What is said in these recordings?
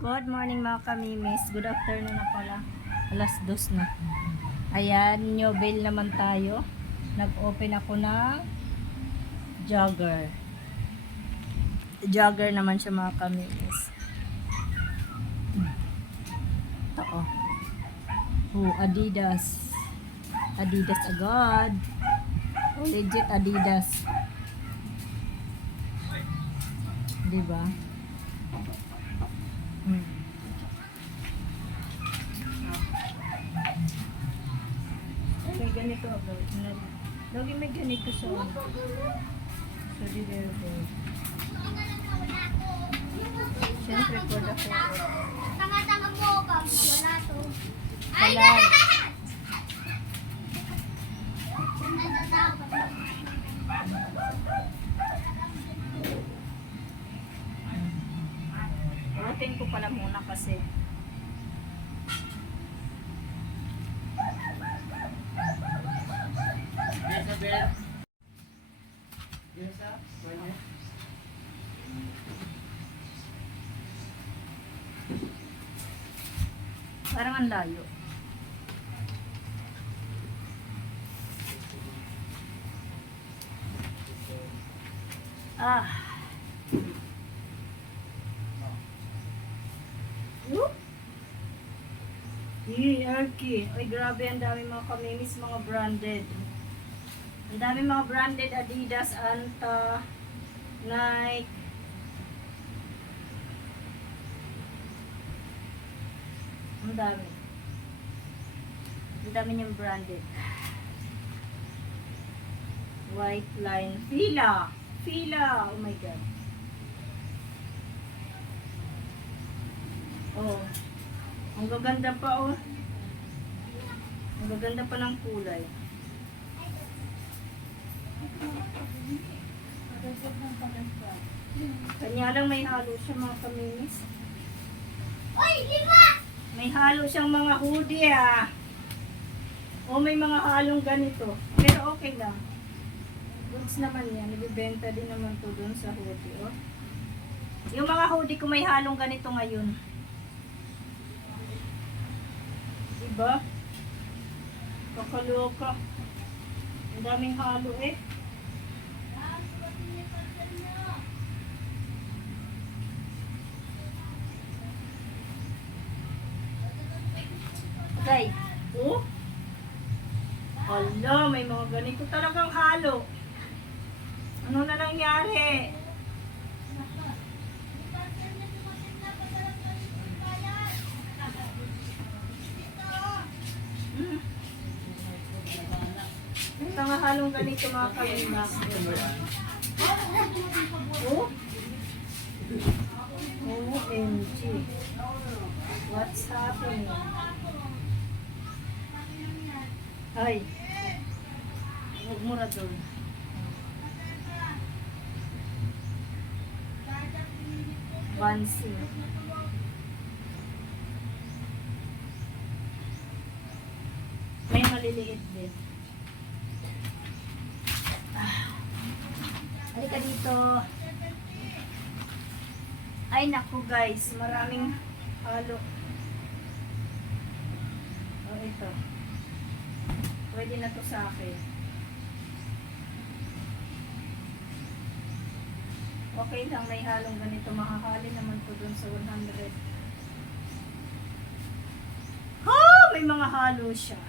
Good morning mga kamimis. Good afternoon na pala. Alas dos na. Ayan, new bill naman tayo. Nag-open ako ng jogger. Jogger naman siya mga kamimis. Ito oh. Oh, Adidas. Adidas agad. Legit Adidas. Diba? Hmm. May ganito ako. Lagi may ganito sa sa deliver. Siyempre na po. Tanga-tanga mo, Bob. Wala to. Ay, Wala. Rutin ko pala muna kasi. Parang ang layo. Ah. Hierarchy. Ay, grabe. Ang dami mga kamimis, mga branded. Ang dami mga branded. Adidas, Anta, Nike. Ang dami. Ang dami niyang branded. White line. Fila! Fila! Oh my God. Oh. Ang gaganda pa oh. Ang gaganda pa ng kulay. Kanya lang may halo siya mga kaminis. Uy, lima! May halo siyang mga hoodie ah. O may mga halong ganito. Pero okay lang. Goods naman yan. Nabibenta din naman to dun sa hoodie. Oh. Yung mga hoodie ko may halong ganito ngayon. Diba? Kakaloka. Ang daming halo eh. Okay. Oh? Hala, may mga ganito talagang halo. Ano na nangyari? Hmm. Halong ganito mga kalimas. Oh? OMG. What's happening? Ay. Huwag mura doon. Bansi. May maliliit din. Ah. Halika dito. Ay naku guys, maraming halo. Oh, ito. Pwede na to sa akin. Okay lang, may halong ganito. Makakali naman ko dun sa 100. Ha! May mga halo siya.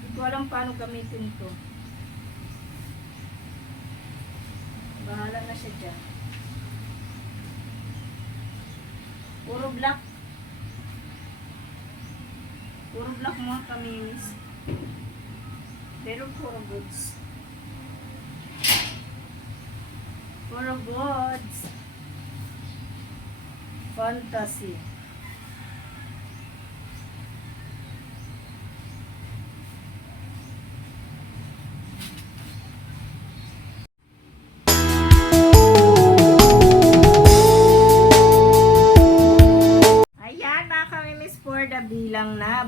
Hindi ko alam paano gamitin to. Bahala na siya dyan. Puro black. Puro black mga kaminis. Pero puro goods. Puro goods. Fantasy.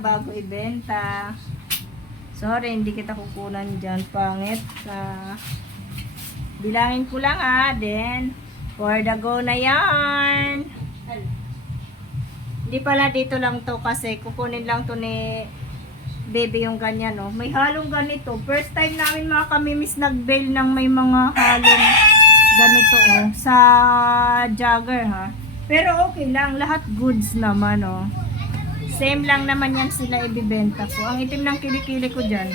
Bago ibenta. Sorry, hindi kita kukunan dyan. Pangit. Ah, bilangin ko lang ah. Then, For the go na yan. Hindi pala dito lang to kasi kukunin lang to ni baby yung ganyan oh. May halong ganito. First time namin mga kamimis nag-bail ng may mga halong ganito oh. Sa jogger ha. Pero okay lang. Lahat goods naman oh. Same lang naman yan sila ibibenta ko. Ang itim ng kilikili ko dyan.